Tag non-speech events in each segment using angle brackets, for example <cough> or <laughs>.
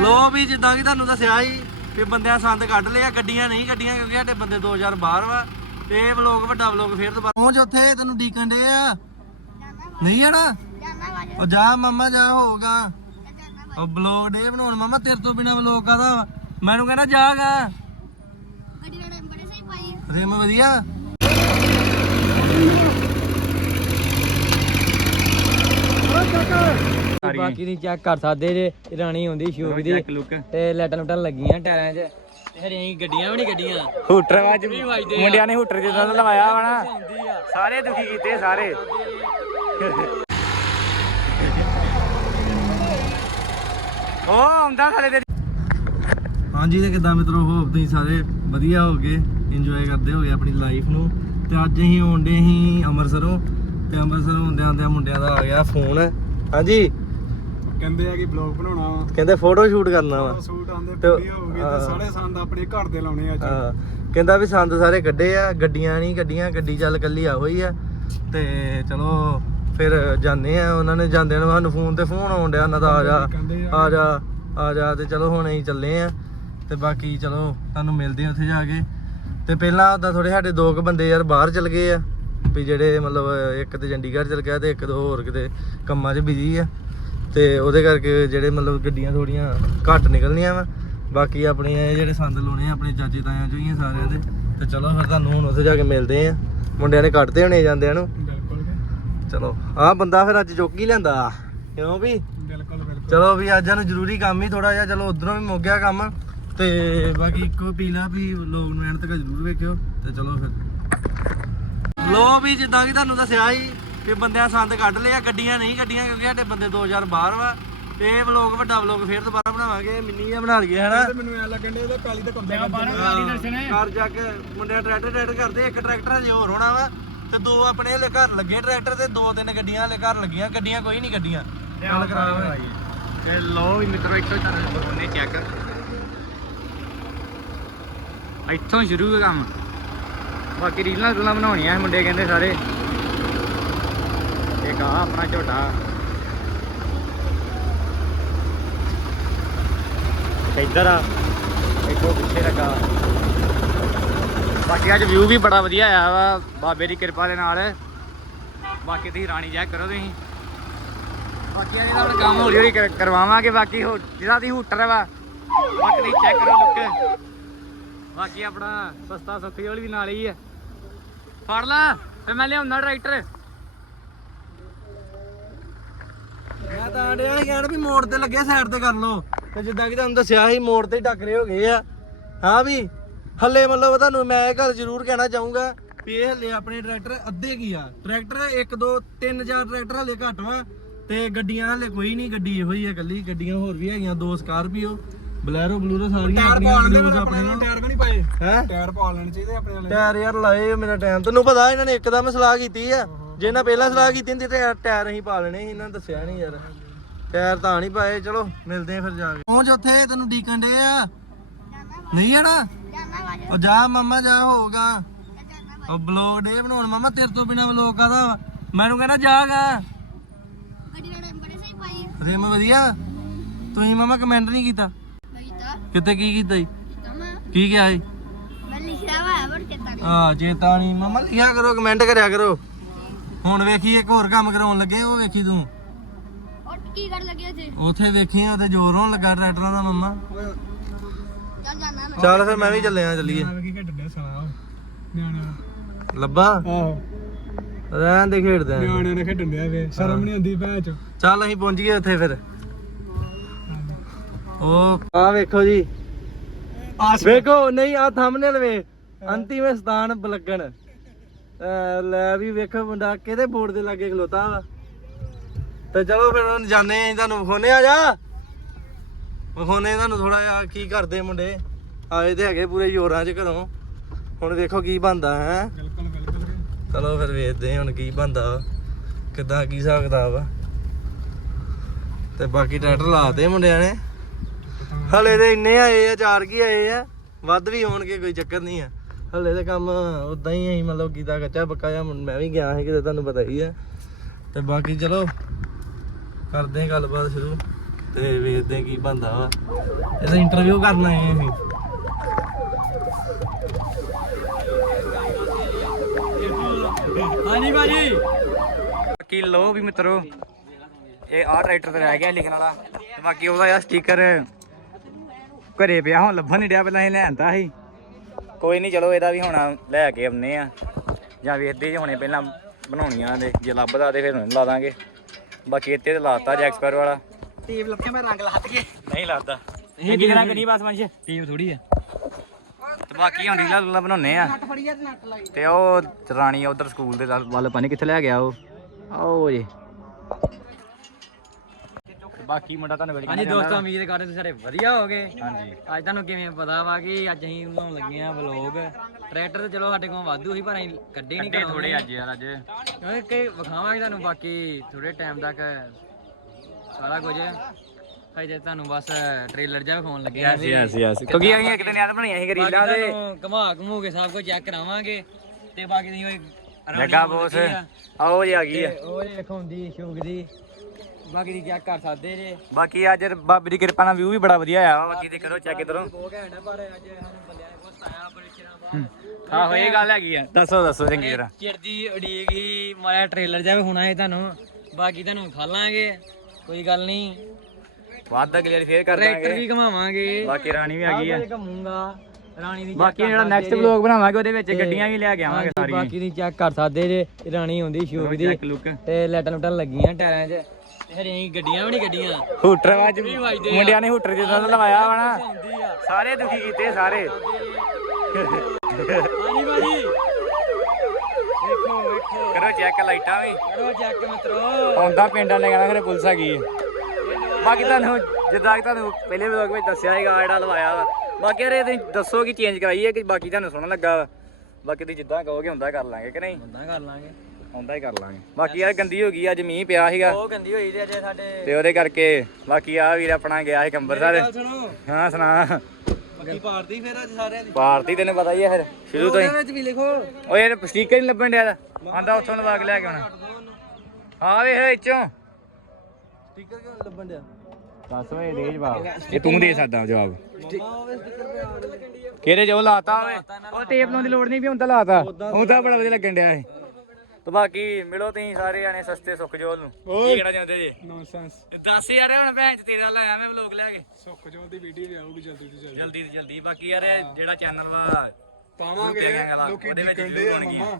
ਲੋ ਵੀ ਜਿੱਦਾਂ ਕਿ ਤੁਹਾਨੂੰ ਦੱਸਿਆ ਸੀ ਵੀ ਬੰਦਿਆਂ ਸੰਦ ਕੱਢ ਲਿਆ, ਗੱਡੀਆਂ ਨਹੀਂ ਗੱਡੀਆਂ ਕਿਉਂਕਿ ਸਾਡੇ ਬੰਦੇ 2000 ਬਾਹਰ ਵਾ, ਤੇ ਇਹ ਵਲੋਗ ਵੱਡਾ ਵਲੋਗ ਫੇਰ ਦੁਬਾਰਾ ਪਹੁੰਚ ਉੱਥੇ, ਤੈਨੂੰ ਡੀਕਣ ਦੇ ਆ। ਨਹੀਂ ਜਾਣਾ? ਉਹ ਜਾ ਮਾਮਾ, ਜਾ ਹੋਗਾ ਉਹ ਬਲੌਗ ਡੇ ਬਣਾਉਣ, ਮਾਮਾ ਤੇਰੇ ਤੋਂ ਬਿਨਾ ਵਲੋਗ ਕਾਦਾ ਮੈਨੂੰ ਕਹਿੰਦਾ ਜਾਗਾ ਰਿਮ ਵਧੀਆ? ਬਾਕੀ ਨਹੀਂ ਚੈੱਕ ਕਰ ਸਕਦੇ ਜੇ ਰਾਣੀ ਹੁੰਦੀ ਸ਼ੂਬ ਦੀ ਤੇ ਲੈਟਾਂ ਲੁਟਾਂ ਲੱਗੀਆਂ ਟਾਇਰਾਂ 'ਚ। ਤੇ ਹਰੀਆਂ ਗੱਡੀਆਂ ਵੀ ਨਹੀਂ ਗੱਡੀਆਂ ਹੂਟਰ ਵਾਜ ਵੀ ਵੱਜਦੇ ਆ। ਮੁੰਡਿਆਂ ਨੇ ਹੂਟਰ ਜਿੱਦਾਂ ਦਾ ਲਵਾਇਆ ਵਾ ਨਾ ਹੁੰਦੀ ਆ। ਸਾਰੇ ਦੁਖੀ ਕੀਤੇ ਸਾਰੇ। ਉਹ ਆਉਂਦਾ ਥਲੇ ਦੇ ਹਾਂਜੀ ਤੇ ਕਿਦਾਂ ਮਿੱਤਰੋ ਹੋਪ ਤੁਸੀਂ ਸਾਰੇ ਵਧੀਆ ਹੋਗੇ ਇੰਜੋਏ ਕਰਦੇ ਹੋਗੇ ਆਪਣੀ ਲਾਈਫ ਨੂੰ। ਤੇ ਅੱਜ ਅਸੀਂ ਆਉਂਦੇ ਸੀ ਅੰਮ੍ਰਿਤਸਰੋਂ ਤੇ ਅੰਮ੍ਰਿਤਸਰੋਂ ਆਉਂਦੇ ਆਉਂਦੇ ਮੁੰਡਿਆਂ ਦਾ ਆ ਗਿਆ ਫੋਨ। ਹਾਂਜੀ? ਕਹਿੰਦੇ ਆ ਕਿ ਬਲੌਗ ਬਣਾਉਣਾ ਵਾ। ਕਹਿੰਦੇ ਫੋਟੋ ਸ਼ੂਟ ਕਰਨਾ ਵਾ। ਸੂਟ ਆਂਦੇ ਤੇ- ਪੂਰੀ ਹੋ ਗਈ ਹਾਂ। ਤੇ ਸਾਰੇ ਸੰਦ ਆਪਣੇ ਘਰ ਦੇ ਲਾਉਣੇ ਅੱਜ। ਹਾਂ, ਕਹਿੰਦਾ ਵੀ ਸੰਦ ਸਾਰੇ ਕੱਢੇ ਆ ਗੱਡੀਆਂ ਨਹੀਂ ਗੱਡੀਆਂ ਗੱਡੀ ਚੱਲ ਕੱਲੀ ਆ ਹੋਈ ਆ। ਤੇ ਚਲੋ ਫਿਰ ਜਾਂਦੇ ਆ ਉਹਨਾਂ ਨੇ ਜਾਂਦਿਆਂ ਨੂੰ ਸਾਨੂੰ ਫੋਨ ਤੇ ਫੋਨ ਆਉਣ ਡਿਆ ਉਹਨਾਂ ਦਾ ਆ ਜਾ ਕਹਿੰਦੇ ਆ। ਆ ਜਾ ਆ ਜਾ ਤੇ ਚਲੋ ਹੁਣ ਅਸੀਂ ਚੱਲੇ ਆ। ਤੇ ਬਾਕੀ ਚਲੋ ਤੁਹਾਨੂੰ ਮਿਲਦੇ ਆ ਉੱਥੇ ਜਾ ਕੇ। ਤੇ ਪਹਿਲਾਂ ਉਦਾਂ ਥੋੜੇ ਸਾਡੇ ਦੋ ਕੁ ਬੰਦੇ ਯਾਰ ਬਾਹਰ ਚਲ ਗਏ ਆ। ਵੀ ਜਿਹੜੇ ਮਤਲਬ ਇੱਕ ਤੇ ਚੰਡੀਗੜ੍ਹ ਚਲ ਗਿਆ ਤੇ ਇੱਕ ਦੋ ਹੋਰ ਕਿਤੇ ਕੰਮਾਂ 'ਚ ਬਿਜ਼ੀ ਆ। ਤੇ ਉਹਦੇ ਕਰਕੇ ਜਿਹੜੇ ਮਤਲਬ ਗੱਡੀਆਂ ਥੋੜੀਆਂ ਘੱਟ ਨਿਕਲਣੀਆਂ ਵਾ। ਬਾਕੀ ਆਪਣੇ ਇਹ ਜਿਹੜੇ ਸੰਦ ਲਾਉਣੇ ਆ ਆਪਣੇ ਚਾਚੇ ਤਾਇਆਂ ਚੋਂ ਹੀ ਆ ਸਾਰਿਆਂ ਦੇ। ਤੇ ਚਲੋ ਫਿਰ ਤੁਹਾਨੂੰ ਹੁਣ ਉੱਥੇ ਜਾ ਕੇ ਮਿਲਦੇ ਆ। ਮੁੰਡਿਆਂ ਨੇ ਕੱਢਦੇ ਹੋਣੇ ਜਾਂਦਿਆਂ ਨੂੰ। ਬਿਲਕੁਲ ਚਲੋ ਆਹ ਬੰਦਾ ਫਿਰ ਅੱਜ ਚੁੱਕ ਹੀ ਲੈਂਦਾ ਕਿਉਂ ਵੀ? ਬਿਲਕੁਲ ਬਿਲਕੁਲ। ਚਲੋ ਵੀ ਅੱਜ ਨੂੰ ਜ਼ਰੂਰੀ ਕੰਮ ਹੀ ਥੋੜਾ ਜਿਹਾ ਚਲੋ ਉਧਰੋਂ ਵੀ ਮੁੱਕ ਗਿਆ ਕੰਮ। ਤੇ ਬਾਕੀ ਇੱਕੋ ਪੀਲਾ ਵੀ ਲੋਕ ਐਂਡ ਤੱਕ ਜ਼ਰੂਰ ਵੇਖਿਓ। ਤੇ ਚਲੋ ਫਿਰ। ਲੋ ਵੀ ਜਿੱਦਾਂ ਕਿ ਤੁਹਾਨੂੰ ਦੱਸਿਆ ਸੀ ਵੀ ਬੰਦਿਆਂ ਸੰਦ ਕੱਢ ਲਿਆ ਗੱਡੀਆਂ ਨਹੀਂ ਗੱਡੀਆਂ ਕਿਉਂਕਿ ਸਾਡੇ ਬੰਦੇ 2000 ਬਾਹਰ ਵਾ। ਤੇ ਇਹ ਵਲੋਗ ਵੱਡਾ ਵਲੋਗ ਫੇਰ ਦੁਬਾਰਾ ਬਣਾਵਾਂਗੇ ਮਿੰਨੀ ਜਿਹਾ ਬਣਾ ਲਈਏ ਹਨਾ? ਤੇ ਮੈਨੂੰ ਐ ਲੱਗਣ ਦੇ ਉਹਦਾ ਕਾਲੀ ਤੇ ਕਬਜ਼ਾ ਕਰ ਘਰ ਜਾ ਕੇ ਮੁੰਡਿਆਂ ਟਰੈਕਟਰ ਟਰੈਕਟਰ ਕਰਦੇ ਇੱਕ ਟਰੈਕਟਰ ਹਜੇ ਹੋਰ ਹੋਣਾ ਵਾ ਤੇ ਦੋ ਆਪਣੇ ਹਲੇ ਘਰ ਲੱਗੇ ਟਰੈਕਟਰ ਤੇ ਦੋ ਤਿੰਨ ਗੱਡੀਆਂ ਹਲੇ ਘਰ ਲੱਗੀਆਂ ਗੱਡੀਆਂ ਕੋਈ ਨਹੀਂ ਗੱਡੀਆਂ। ਚੱਲ ਕਰਾ ਵੇ ਤੇ ਲੋ ਵੀ ਮਿੱਤਰੋ ਇੱਥੋਂ ਚੱਲ ਬਰੋਨੇ ਚੈੱਕ ਇੱਥੋਂ ਸ਼ੁਰੂ ਹੈ ਕੰਮ। ਬਾਕੀ ਰੀਲਾਂ ਰੂਲਾਂ ਬਣਾਉਣੀਆਂ ਮੁੰਡੇ ਕਹਿੰਦੇ ਸਾਰੇ। ਇੱਕ ਆਪਣਾ ਝੋਟਾ ਇੱਧਰ ਆ, ਇੱਥੋਂ ਪਿੱਛੇ ਲੱਗਾ। ਬਾਕੀ ਅੱਜ ਵਿਊ ਵੀ ਬੜਾ ਵਧੀਆ ਆਇਆ ਵਾ, ਬਾਬੇ ਦੀ ਕਿਰਪਾ ਦੇ ਨਾਲ। ਬਾਕੀ ਤੁਸੀਂ ਰਾਣੀ ਚੈੱਕ ਕਰੋ ਤੁਸੀਂ। ਬਾਕੀ ਇਹਦਾ ਹੁਣ ਕੰਮ ਹੌਲੀ ਹੌਲੀ ਕਰ- ਕਰਵਾਵਾਂਗੇ, ਬਾਕੀ ਹੋ ਜਿਹੜਾ ਦੀ ਹੂਟਰ ਵਾ, ਬਾਕੀ ਤੁਸੀਂ ਚੈੱਕ ਕਰੋ ਲੁੱਕ ਬਾਕੀ ਆਪਣਾ ਸਸਤਾ ਸਸਤੀ ਵਾਲੀ ਵੀ ਨਾਲ ਹੀ ਹੈ ਫੜ ਲਾ, ਫਿਰ ਮੈਂ ਲਿਆਉਂਦਾ ਟਰੈਕਟਰ। ਮੈਂ ਤਾਂ ਡਿਆ ਸੀ ਕਹਿਣ ਵੀ ਮੋੜ ਤੇ ਲੱਗੇ ਸਾਈਡ ਤੇ ਕਰ ਲਓ। ਤੇ ਜਿੱਦਾਂ ਕਿ ਤੁਹਾਨੂੰ ਦੱਸਿਆ ਸੀ ਮੋੜ ਤੇ ਹੀ ਟੱਕਰੇ ਹੋ ਗਏ ਆ। ਹਾਂ ਵੀ ਹੱਲੇ ਮਤਲਬ ਤੁਹਾਨੂੰ ਮੈਂ ਇਹ ਗੱਲ ਜ਼ਰੂਰ ਕਹਿਣਾ ਚਾਹੂੰਗਾ ਵੀ ਇਹ ਹੱਲੇ ਆਪਣੇ ਟਰੈਕਟਰ ਅੱਧੇ ਕੀ ਆ। ਟਰੈਕਟਰ 1 2 3 4 ਟਰੈਕਟਰ ਹੱਲੇ ਘੱਟ ਵਾ ਤੇ ਗੱਡੀਆਂ ਹੱਲੇ ਕੋਈ ਨਹੀਂ ਗੱਡੀ ਇਹੋ ਹੀ ਆ ਇਕੱਲੀ। ਗੱਡੀਆਂ ਹੋਰ ਵੀ ਹੈਗੀਆਂ ਦੋ ਸਕਾਰਪੀਓ ਬਲੈਰੋ ਬਲੂਰੋ ਸਾਰੀਆਂ ਟਾਇਰ ਆਪਣੀਆਂ ਪਾ ਲੈਣੇ ਬਲੂਜ਼ ਆਪਣੇ ਆਪਣੇ ਨਾਲ ਟਾਇਰ ਵੀ ਨਹੀਂ ਪਾਏ। ਹੈ? ਟਾਇਰ ਪਾ ਲੈਣੇ ਚਾਹੀਦੇ ਆਪਣੇ ਵਾਲੇ। ਟਾਇਰ ਯਾਰ ਲਾਏ ਮੇਰਾ ਟਾਈਮ ਤੈਨੂੰ ਪਤਾ ਇਹਨਾਂ ਨੇ ਇੱਕਦਮ ਸਲਾਹ ਕੀਤੀ ਆ। ਜੇ ਇਹਨਾਂ ਪਹਿਲਾਂ ਸਲਾਹ ਕੀਤੀ ਹੁੰਦੀ ਤੇ ਟਾਇਰ ਅਸੀਂ ਪਾ ਲੈਣੇ ਸੀ ਇਹਨਾਂ ਨੇ ਦੱਸਿਆ ਨਹੀਂ ਯਾਰ। ਟਾਇਰ ਤਾਂ ਨਹੀਂ ਪਾਏ ਚਲੋ ਮਿਲਦੇ ਆ ਫਿਰ ਜਾ ਕੇ। ਪਹੁੰਚ ਉੱਥੇ ਤੈਨੂੰ ਡੀਕਣ ਦੇ ਆ। ਨਹੀਂ ਜਾਣਾ? ਉਹ ਜਾ ਮਾਮਾ ਜਾ ਹੋਗਾ ਉਹ ਬਲੌਗ ਡੇ ਬਣਾਉਣ। ਮਾਮਾ ਤੇਰੇ ਤੋਂ ਬਿਨਾ ਵਲੋਗ ਕਾਦਾ ਵਾ? ਮੈਨੂੰ ਕਹਿੰਦਾ ਜਾਗਾ ਰਿਮ ਵਧੀਆ? ਤੁਸੀਂ ਮਾਮਾ ਕਮੈਂਟ ਨਹੀਂ ਕੀਤਾ? ਕਿਤੇ। ਕੀ ਕੀਤਾ ਜੀ ਕੀ ਕਿਹਾ ਜੀ ਆ ਚੇਤਾ ਨਹੀਂ ਮਮਾ ਲਿਖਿਆ ਕਰੋ ਕਮੈਂਟ ਕਰਿਆ ਕਰੋ। ਹੁਣ ਵੇਖੀ ਇੱਕ ਹੋਰ ਕੰਮ ਕਰਾਉਣ ਲੱਗੇ ਉਹ ਵੇਖੀ ਤੂੰ? ਕੀ ਕਰ ਲੱਗਿਆ ਤੇ ਉਥੇ ਵੇਖੀ ਉਹਦੇ ਜ਼ੋਰ ਹੋਣ ਲੱਗਾ ਟਰੈਕਟਰਾਂ ਦਾ ਮਮਾ। ਚੱਲ ਜਾਣਾ ਮੈਂ। ਚੱਲ ਫਿਰ ਮੈਂ ਵੀ ਚੱਲਿਆ ਚੱਲੀਏ। ਆ ਕੀ ਖੇਡਣ ਦੇ ਸਾਲਾ ਨਿਆਣਿਆਂ ਲੱਭਾ? ਆਹੋ। ਰਹਿਣ ਦੇ ਖੇਡਦੇ ਆਂ। ਨਿਆਣਿਆਂ ਨੇ ਖੇਡਣ ਦੇ ਵੇ ਸ਼ਰਮ ਨਹੀਂ ਆਉਂਦੀ ਭੈ ਚ ਚੱਲ ਅਸੀਂ ਪਹੁੰਚ ਗਏ ਉੱਥੇ ਫਿਰ। ਉਹ ਆ ਵੇਖੋ ਜੀ। ਵੇਖੋ ਨਹੀਂ ਆ ਥੰਬਨੇਲ ਵੇ। ਅੰਤਿਮ ਸਥਾਨ ਬਲਗਣ। ਲੈ ਵੀ ਵੇਖੋ ਮੁੰਡਾ ਕਿਹਦੇ ਬੋਰਡ ਦੇ ਲਾਗੇ ਖਲੋਤਾ ਵਾ। ਤੇ ਚਲੋ ਫਿਰ ਹੁਣ ਜਾਣੇ ਆਂ ਤੁਹਾਨੂੰ ਵਿਖਾਉਣੇ ਆ ਜਾ। ਵਿਖਾਉਣੇ ਤੁਹਾਨੂੰ ਥੋੜਾ ਜਿਹਾ ਕੀ ਕਰਦੇ ਮੁੰਡੇ। ਆਏ ਤੇ ਹੈਗੇ ਪੂਰੇ ਜ਼ੋਰਾਂ 'ਚ ਘਰੋਂ। ਹੁਣ ਵੇਖੋ ਕੀ ਬੰਦਾ ਹੈ। ਬਿਲਕੁਲ ਬਿਲਕੁਲ ਚਲੋ ਫਿਰ ਵੇਖਦੇ ਹੁਣ ਕੀ ਬੰਦਾ ਕਿੱਦਾਂ ਕੀ ਕਿਤਾਬ ਆ। ਤੇ ਬਾਕੀ ਟਰੈਕਟਰ ਲਾਤੇ ਮੁੰਡਿਆਂ ਨੇ। ਹਲੇ ਤੇ ਇੰਨੇ ਆਏ ਆ ਚਾਰ ਕੀ ਆਏ ਆ। ਵੱਧ ਵੀ ਹੋਣਗੇ ਕੋਈ ਚੱਕਰ ਨਹੀਂ ਆ। ਹਲੇ ਤਾਂ ਕੰਮ ਉਦਾਂ ਹੀ ਅਸੀਂ ਮਤਲਬ ਕੀਤਾ ਕੱਚਾ ਪੱਕਾ ਜਾਂ ਮੈਂ ਵੀ ਗਿਆ ਸੀ ਕਿਤੇ, ਤੁਹਾਨੂੰ ਪਤਾ ਹੀ ਹੈ ਤੇ ਬਾਕੀ ਚਲੋ, ਕਰਦੇ ਹਾਂ ਗੱਲਬਾਤ ਸ਼ੁਰੂ ਤੇ ਵੇਖਦੇ ਹਾਂ ਕੀ ਬੰਦਾ ਵਾ। ਇਹਦਾ ਇੰਟਰਵਿਊ ਕਰਨ ਆਏ ਅਸੀਂ। ਹਾਂਜੀ ਭਾਜੀ। ਬਾਕੀ ਲੋ ਵੀ ਮਿੱਤਰੋ, ਇਹ ਆਹ ਟਰੈਕਟਰ ਤੇ ਰਹਿ ਗਿਆ ਲਿਖਣ ਵਾਲਾ ਤੇ ਬਾਕੀ ਉਹਦਾ ਯਾਰ ਸਟicker ਘਰੇ ਪਿਆ, ਹੁਣ ਲੱਭਣ ਨਹੀਂ ਡਿਆ, ਪਹਿਲਾਂ ਇਹ ਲੈਣਤਾ ਸੀ। ਕੋਈ ਨਹੀਂ ਚਲੋ ਇਹਦਾ ਵੀ ਹੁਣ ਲੈ ਕੇ ਆਉਨੇ ਆ। ਜਾਂ ਵੇਖਦੇ ਜੇ ਹੁਣੇ ਪਹਿਲਾਂ ਬਣਾਉਣੀਆਂ ਦੇ ਜੇ ਲੱਭਦਾ ਤੇ ਫਿਰ ਹੁਣ ਲਾ ਦਾਂਗੇ। ਬਾਕੀ ਇੱਥੇ ਤੇ ਲਾਤਾ ਜੈਕਸਪਰ ਵਾਲਾ। ਟੀਮ ਲੱਭਿਆ ਮੈਂ ਰੰਗ ਲਾਤ ਕੇ। ਨਹੀਂ ਲਾਤਾ। ਇਹ ਕਿਹਨਾਂ ਕਰੀ ਬਸ ਮਨਸ਼ ਟੀਮ ਥੋੜੀ ਆ। ਤੇ ਬਾਕੀ ਹੁਣ ਰੀਲਾ ਰੂਲਾ ਬਣਾਉਨੇ ਆ। ਤੇ ਉਹ ਰਾਣੀ ਉਧਰ ਸਕੂਲ ਦੇ ਵੱਲ ਪਾਣੀ ਕਿੱਥੇ ਲੈ ਗਿਆ ਉਹ। ਆਓ ਜੀ। ਤੇ ਬਾਕੀ ਮੁੰਡਾ ਤੁਹਾਨੂੰ ਵੇੜੀ ਹਾਂਜੀ ਦੋਸਤੋ ਉਮੀਦ ਕਰਦੇ ਤੁਸੀਂ ਸਾਰੇ ਵਧੀਆ ਹੋਗੇ। ਹਾਂਜੀ। ਅੱਜ ਤੁਹਾਨੂੰ ਕਿਵੇਂ ਪਤਾ ਵਾ ਕਿ ਅੱਜ ਅਸੀਂ ਬਣਾਉਣ ਲੱਗੇ ਆ ਵਲੌਗ। ਟਰੈਕਟਰ ਤੇ ਚਲੋ ਸਾਡੇ ਕੋਲ ਵਾਧੂ ਸੀ ਪਰ ਅਸੀਂ ਕੱਢੇ ਨਹੀਂ ਕੱਢੇ ਥੋੜੇ ਅੱਜ ਯਾਰ ਅੱਜ। ਕਈ ਵਿਖਾਵਾਂਗੇ ਤੁਹਾਨੂੰ ਬਾਕੀ ਥੋੜੇ ਟਾਈਮ ਤੱਕ ਸਾਰਾ ਕੁਝ। ਹਜੇ ਤੁਹਾਨੂੰ ਬਸ ਟ੍ਰੇਲਰ ਜਿਹਾ ਵਿਖਾਉਣ ਲੱਗੇ ਆ ਵੀ ਯਸ ਯਸ ਕਿਉਂਕਿ ਅਸੀਂ ਇੱਕ ਦਿਨ ਯਾਦ ਬਣਾਈਆਂ ਸੀ ਰੀਲਾਂ ਬਾਕੀ ਦੇ ਘੁਮਾ ਘਮੂ ਕੇ ਸਭ ਕੁਝ ਚੈੱਕ ਕਰਾਵਾਂਗੇ। ਤੇ ਬਾਕੀ ਤੁਸੀਂ ਜੱਗਾ ਬੋਸ। ਆਓ ਜੀ ਆ ਗਈ ਆ। ਉਹ ਜੇ ਵਿਖਾਉਂਦੀ ਸ਼ੌਕ ਦੀ ਬਾਕੀ ਦੀ ਚੈੱਕ ਕਰ ਸਕਦੇ ਜੇ। ਬਾਕੀ ਅੱਜ ਬਾਬੇ ਦੀ ਕਿਰਪਾ ਨਾਲ ਵਿਊ ਵੀ ਬੜਾ ਵਧੀਆ ਆਇਆ ਵਾ। ਬਾਕੀ ਦੇ ਕਰੋ ਚੈੱਕ ਇਧਰੋਂ ਬਹੁਤ ਘੈਂਟ ਆ ਪਰ ਅੱਜ ਸਾਨੂੰ ਬੰਦਿਆਂ ਨੇ ਬਹੁਤ ਆਇਆ ਬੜੇ ਚਿਰਾਂ ਬਾਅਦ ਆਹੋ ਇਹ ਗੱਲ ਹੈਗੀ ਆ। ਦੱਸੋ ਦੱਸੋ ਚੰਗੀ ਤਰ੍ਹਾਂ। ਚਿਰਦੀ ਉਡੀਕ ਹੀ ਟ੍ਰੇਲਰ ਜਿਹਾ ਵੀ ਹੋਣਾ ਤੁਹਾਨੂੰ। ਬਾਕੀ ਤੁਹਾਨੂੰ ਖਾ ਲਾਂਗੇ। ਕੋਈ ਗੱਲ ਨਹੀਂ। ਵੱਧ ਅਗਲੀ ਵਾਰੀ ਫੇਰ ਕਰ ਟਰੈਕਟਰ ਦਾਂਗੇ। ਵੀ ਘਮਾਵਾਂਗੇ। ਬਾਕੀ ਰਾਣੀ ਵੀ ਆ ਗਈ ਆ। ਘਮੂੰਗਾ ਰਾਣੀ ਦੀ ਬਾਕੀ ਜਿਹੜਾ ਨੈਕਸਟ ਵਲੌਗ ਬਣਾਵਾਂਗੇ ਉਹਦੇ ਵਿੱਚ ਗੱਡੀਆਂ ਵੀ ਲੈ ਕੇ ਆਵਾਂਗੇ ਸਾਰੀਆਂ। ਬਾਕੀ ਦੀ ਚੈੱਕ ਕਰ ਸਕਦੇ ਜੇ ਰਾਣੀ ਹੁੰਦੀ ਸ਼ੂਕ ਦੀ। ਤੇ ਲੈਟਾਂ ਲੁਟਾਂ ਲੱਗੀਆਂ ਟਾਇਰਾਂ 'ਚ। ਤੇ ਹਰੀਆਂ ਗੱਡੀਆਂ ਵੀ ਨਹੀਂ ਗੱਡੀਆਂ ਹੂਟਰ ਵਾਜ ਵੱਜਦੇ ਆ। ਮੁੰਡਿਆਂ ਨੇ ਹੂਟਰ ਜਿੱਦਾਂ ਦਾ ਲਵਾਇਆ ਵਾ ਨਾ। ਸਾਰੇ ਦੁਖੀ ਕੀਤੇ ਸਾਰੇ। ਹਾਂਜੀ ਕਰੋ ਚੈੱਕ ਲਾਈਟਾਂ ਵੀ। ਕਰੋ ਚੈੱਕ ਮਿੱਤਰੋ। ਆਉਂਦਾ ਪਿੰਡਾਂ ਨੇ ਕਹਿਣਾ ਖਰੇ ਪੁਲਿਸ ਆ। ਗਈ ਬਾਕੀ ਤੁਹਾਨੂੰ ਜਿੱਦਾਂ ਕਿ ਤੁਹਾਨੂੰ ਪਹਿਲੇ ਵਲੌਗ ਵਿੱਚ ਦੱਸਿਆ ਸੀਗਾ ਜਿਹੜਾ ਲਵਾਇਆ ਵਾ। ਬਾਕੀ ਯਾਰ ਇਹ ਤੁਸੀਂ ਦੱਸੋ ਕਿ ਚੇਂਜ ਕਰਾਈਏ ਕਿ ਬਾਕੀ ਤੁਹਾਨੂੰ ਸੋਹਣਾ ਲੱਗਾ ਵਾ? ਬਾਕੀ ਤੁਸੀਂ ਜਿੱਦਾਂ ਕਹੋਗੇ ਹੁੰਦਾ ਕਰ ਲਾਂਗੇ ਕਿ ਨਹੀਂ? ਬੰਦਾ ਕਰ ਲਾਂਗੇ। ਹੁੰਦਾ ਹੀ ਕਰ ਲਾਂਗੇ। ਬਾਕੀ ਯਾਰ ਗੰਦੀ ਹੋ ਗਈ ਅੱਜ ਮੀਂਹ ਪਿਆ ਸੀਗਾ। ਉਹ ਗੰਦੀ ਹੋਈ ਤੇ ਅਜੇ ਸਾਡੇ ਤੇ ਉਹਦੇ ਕਰਕੇ ਬਾਕੀ ਆ ਵੀਰ ਆਪਣਾ ਗਿਆ ਸੀ ਕੰਬਰਸਰ। ਸੁਣੋ। ਹਾਂ ਸੁਣਾ। ਬਾਕੀ ਪਾਰਟੀ ਫਿਰ ਅੱਜ ਸਾਰਿਆਂ ਦੀ। ਭਾਰਤੀ ਤੈਨੂੰ ਪਤਾ ਹੀ ਹੈ ਫਿਰ ਸ਼ੁਰੂ ਤੋਂ ਹੀ। ਵਿੱਚ ਵੀ ਲਿਖੋ। ਓਏ ਇਹ ਸਟicker ਨਹੀਂ ਲੱਭਣ ਡਿਆ ਆਂਦਾ ਉੱਥੋਂ ਲਵਾ ਕੇ ਲੈ ਕੇ ਆਉਣਾ। ਹਾਂ ਵੇ ਇਹ ਚੋਂ ਸਟicker ਕਿਉਂ ਲੱਭਣ ਡਿਆ? ਦੱਸ ਓਏ ਦੇ ਜਵਾਬ ਇਹ ਤੂੰ ਦੇ ਸਕਦਾ ਜਵਾਬ। ਕਿਹੜੇ ਜੋ ਲਾਤਾ ਓਏ? ਉਹ ਟੇਪ ਲਾਉਣ ਦੀ ਲੋੜ ਨਹੀਂ ਵੀ ਤਾਂ ਲਾਤਾ। ਤਾਂ ਬੜਾ ਵਧੀਆ ਲੱਗਣ ਡਿਆ ਇਹ। ਤੇ ਬਾਕੀ ਮਿਲੋ ਤੁਸੀਂ ਸਾਰੇ ਜਾਣੇ ਸਸਤੇ ਸੁੱਖ ਜੋਲ ਨੂੰ। ਕੀ ਕਹਿਣਾ ਚਾਹੁੰਦੇ ਜੀ? ਨੌਨਸੈਂਸ ਦੱਸ ਯਾਰ ਹੁਣ ਭੈਣ ਚ ਤੇਰਾ ਲਾਇਆ ਮੈਂ ਵਲੋਗ ਲੈ ਕੇ। ਸੁੱਖ ਜੋਲ ਦੀ ਵੀਡੀਓ ਵੀ ਆਊਗੀ ਜਲਦੀ ਤੋਂ ਜਲਦੀ। ਜਲਦੀ ਤੋਂ ਜਲਦੀ। ਬਾਕੀ ਯਾਰ ਇਹ ਜਿਹੜਾ ਚੈਨਲ ਵਾ ਪਾਵਾਂਗੇ ਲੋਕੀ ਦੇ ਆ। ਮਮਾ।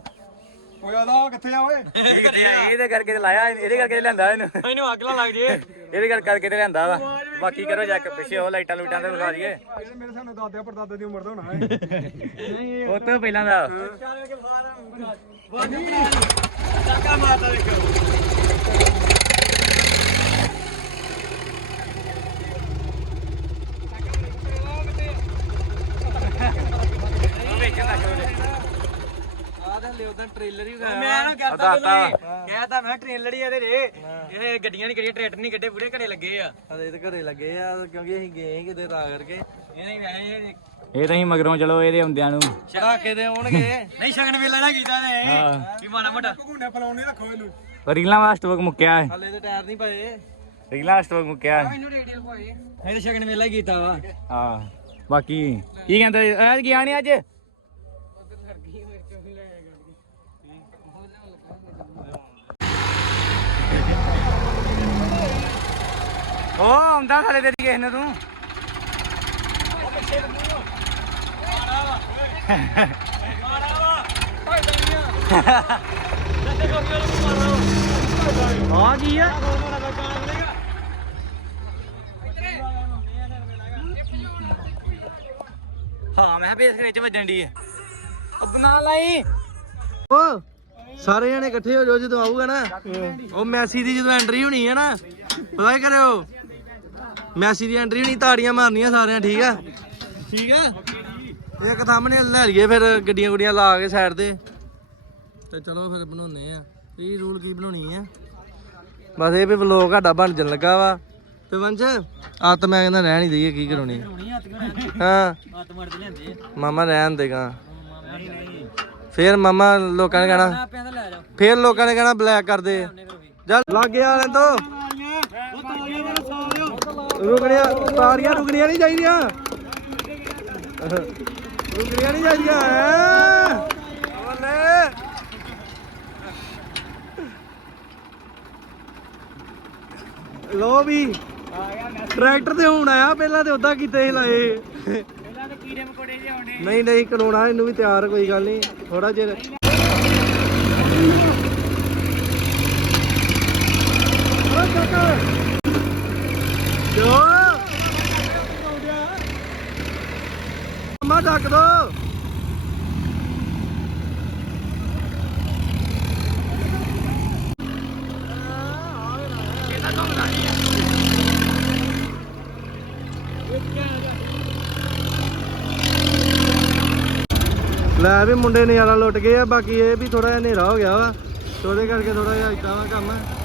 ਓਏ ਆਦਾ ਕਿੱਥੇ ਆ ਓਏ? <laughs> ਇਹਦੇ ਕਰਕੇ ਤੇ ਲਾਇਆ ਇਹਦੇ ਕਰਕੇ ਤੇ ਲਿਆਂਦਾ ਇਹਨੂੰ। ਇਹਨੂੰ ਅੱਗ ਨਾ ਲੱਗ ਜੇ। ਇਹਦੇ ਕਰਕੇ ਕਰਕੇ ਤੇ ਲਿਆਂਦਾ ਵਾ। ਬਾਕੀ ਕਰੋ ਚੈੱਕ ਪਿੱਛੇ ਉਹ ਲਾਈਟਾਂ ਲੂਟਾਂ ਤੇ ਵਿਖਾ ਦਈਏ। ਇਹ ਮੇਰੇ ਸਾਨੂੰ ਦਾਦੇ ਪੜਦਾਦੇ ਦੀ ਉਮਰ ਦਾ ਹੋਣਾ ਹੈ। ਉਹ ਤੋਂ ਪਹਿਲਾਂ ਦਾ। ਚੱਲ ਕੇ ਬਾਹਰ ਵਾਜੀ ਚੱਕਾ ਮਾਰਦਾ ਵੇਖੋ ਟ੍ਰੇਲਰ ਹੀ ਮੈਂ ਨਾ ਕਹਤਾ ਦੱਸਤਾ। ਕਹਿਤਾ ਮੈਂ ਟ੍ਰੇਲਰ ਹੀ ਇਹਦੇ ਰੇ ਇਹ ਗੱਡੀਆਂ ਨਹੀਂ ਕਰੀਏ ਟਰੈਕਟਰ ਨਹੀਂ ਕੱਢੇ ਪੂਰੇ ਘਰੇ ਲੱਗੇ ਆ। ਹਲੇ ਤੇ ਘਰੇ ਲੱਗੇ ਆ ਕਿਉਂਕਿ ਅਸੀਂ ਗਏ ਕਿਤੇ ਰਾ ਕਰਕੇ। ਇਹ ਨਹੀਂ ਵੈਸੇ ਇਹ ਤਾਂ ਹੀ ਮਗਰੋਂ ਚਲੋ ਇਹਦੇ ਹੁੰਦਿਆਂ ਨੂੰ। ਚੜਾ ਕੇ ਦੇ ਆਉਣਗੇ। ਨਹੀਂ ਸ਼ਗਨ ਵੇਲਾ ਨਾ ਕੀਤਾ ਨੇ ਹਾਂ। ਵੀ ਮਾੜਾ ਮੋਟਾ। ਘੁੰਨੇ ਫਲਾਉਣੇ ਰੱਖੋ ਇਹਨੂੰ। ਰੀਲਾਂ ਵਾਸਤੇ ਵਕ ਮੁੱਕਿਆ ਹੈ। ਹਲੇ ਤੇ ਟਾਇਰ ਨਹੀਂ ਪਏ। ਰੀਲਾਂ ਵਾਸਤੇ ਵਕ ਮੁੱਕਿਆ ਹੈ। ਮੈਨੂੰ ਰੇਡੀਅਲ ਕੋਈ ਇਹ ਤਾਂ ਸ਼ਗਨ ਵੇਲਾ ਹੀ ਕੀਤਾ ਵਾ। ਹਾਂ ਬਾਕੀ ਕੀ ਕਹਿੰਦੇ ਅੱਜ ਗਿਆ ਨਹੀਂ ਅੱਜ? ਉਹ ਆਉਂਦਾ ਹਲੇ ਤੇ ਕਿਸੇ ਨੇ ਤੂੰ। ਆ ਕੀ ਆ? ਹਾਂ ਮੈਂ ਬੇਸ ਵਿੱਚ ਵੱਜਣ ਦੀ ਹੈ ਉਹ ਬਣਾ ਲਈ। ਓ ਸਾਰੇ ਜਣੇ ਇਕੱਠੇ ਹੋ ਜਾਓ ਜਦੋਂ ਆਊਗਾ ਨਾ। ਉਹ ਮੈਸੀ ਦੀ ਜਦੋਂ ਐਂਟਰੀ ਹੋਣੀ ਹੈ ਨਾ ਪਤਾ ਕਰਿਓ? ਮੈਸੀ ਦੀ ਐਂਟਰੀ ਹੋਣੀ ਤਾੜੀਆਂ ਮਾਰਨੀਆਂ ਸਾਰਿਆਂ ਠੀਕ ਆ? ਠੀਕ ਆ? ਇੱਕ ਸਾਹਮਣੇ ਲੈ ਲਈਏ ਫਿਰ ਗੱਡੀਆਂ ਗੁੱਡੀਆਂ ਲਾ ਕੇ ਸਾਈਡ ਤੇ। ਤੇ ਚਲੋ ਫਿਰ ਬਣਾਉਨੇ ਆ। ਇਹ ਰੂਲ ਕੀ ਬਣਾਉਣੀ ਆ? ਬਸ ਇਹ ਵੀ ਵਲੋਗ ਸਾਡਾ ਬਣ ਜਣ ਲੱਗਾ ਵਾ। ਤੇ ਵੰਸ਼? ਆ ਤਾਂ ਮੈਂ ਕਹਿੰਦਾ ਰਹਿਣ ਹੀ ਦਈਏ ਕੀ ਕਰਾਉਣੀ ਹਾਂ। ਮਾਮਾ ਰਹਿਣ ਦੇਗਾ। ਫੇਰ ਮਾਮਾ ਲੋਕਾਂ ਨੇ ਕਹਿਣਾ ਫੇਰ ਲੋਕਾਂ ਨੇ ਕਹਿਣਾ ਬਲੈਕ ਕਰਦੇ ਚੱਲ ਲੱਗ ਗਿਆ ਵਾਲੇ ਤੋਂ ਉਹ ਤਾਲੀਆਂ ਮਾਰੋ ਸਾਰਿਓ ਰੁਕਣੀਆਂ ਤਾਰੀਆਂ ਰੁਕਣੀਆਂ ਨਹੀਂ ਚਾਹੀਦੀਆਂ ਰੁਕਣੀਆਂ ਨਹੀਂ ਚਾਹੀਦੀਆਂ ਲੋ ਵੀ ਟਰੈਕਟਰ ਤੇ ਹੁਣ ਆਇਆ ਪਹਿਲਾਂ ਤੇ ਉਦਾਂ ਕੀਤੇ ਸੀ ਲਾਏ। ਪਹਿਲਾਂ ਤੇ ਕੀੜੇ ਮਕੋੜੇ ਜਿਹੇ ਆਉਂਦੇ ਨਹੀਂ ਨਹੀਂ ਕਰਾਉਣਾ ਇਹਨੂੰ ਵੀ ਤਿਆਰ ਕੋਈ ਗੱਲ ਨਹੀਂ ਥੋੜਾ ਜਿਹਾ ਜੋ ਮਾ ਢੱਕ ਦੋ। ਲੈ ਵੀ ਮੁੰਡੇ ਨਜ਼ਾਰਾ ਲੁੱਟ ਗਏ ਆ, ਬਾਕੀ ਇਹ ਵੀ ਥੋੜਾ ਜਿਹਾ ਹਨੇਰਾ ਹੋ ਗਿਆ ਵਾ, ਤੇ ਉਹਦੇ ਕਰਕੇ ਥੋੜਾ ਜਿਹਾ ਇਦਾਂ ਦਾ ਕੰਮ। ਹੈ